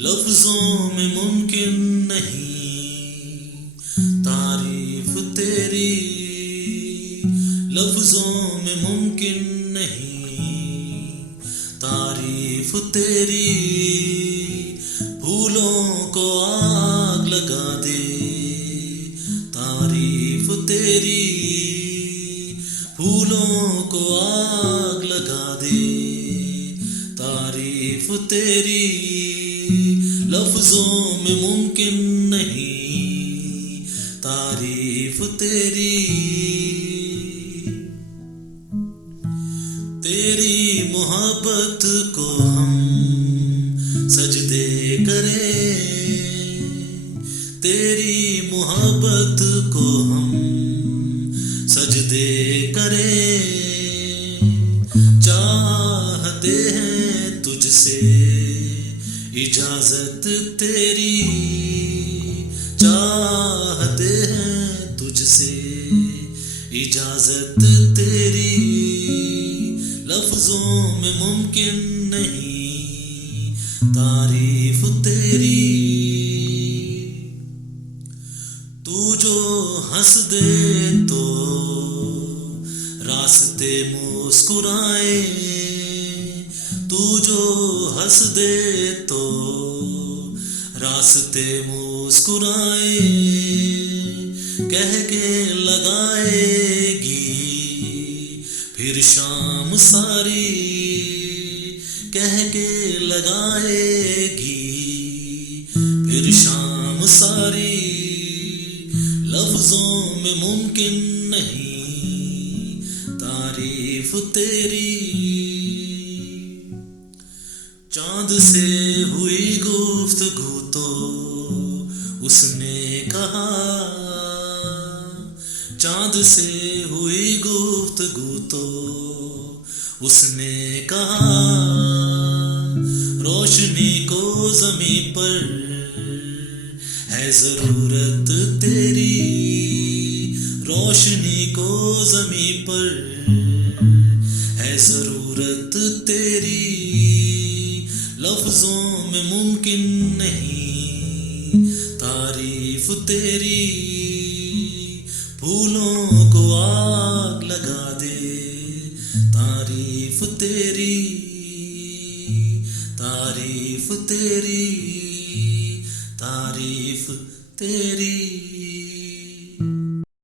लफ्जों में मुमकिन नहीं तारीफ तेरी, लफ्जों में मुमकिन नहीं तारीफ तेरी। फूलों को आग लगा दे तारीफ तेरी, फूलों को आग लगा दे तारीफ तेरी। लफ्जों में मुमकिन नहीं तारीफ तेरी। तेरी मोहब्बत को हम सजदे करें, तेरी मोहब्बत को हम सजदे करें। चाहते हैं तुझसे इजाजत तेरी, चाहते हैं तुझसे इजाजत तेरी। लफ्जों में मुमकिन नहीं तारीफ तेरी। तू जो हंस दे तो रास्ते मुस्कुराए, तू जो हंस दे तो रास्ते मुस्कुराए। कह के लगाएगी फिर शाम सारी, कह के लगाएगी फिर शाम सारी। लफ्जों में मुमकिन नहीं तारीफ तेरी। चांद से हुई गुफ्तगू तो उसने कहा, चांद से हुई गुफ्तगू तो उसने कहा। रोशनी को ज़मीं पर है ज़रूरत तेरी, रोशनी को ज़मीं पर है ज़रूरत तेरी। लफ्जों में मुमकिन नहीं तारीफ तेरी। फूलों को आग लगा दे तारीफ तेरी, तारीफ तेरी, तारीफ तेरी।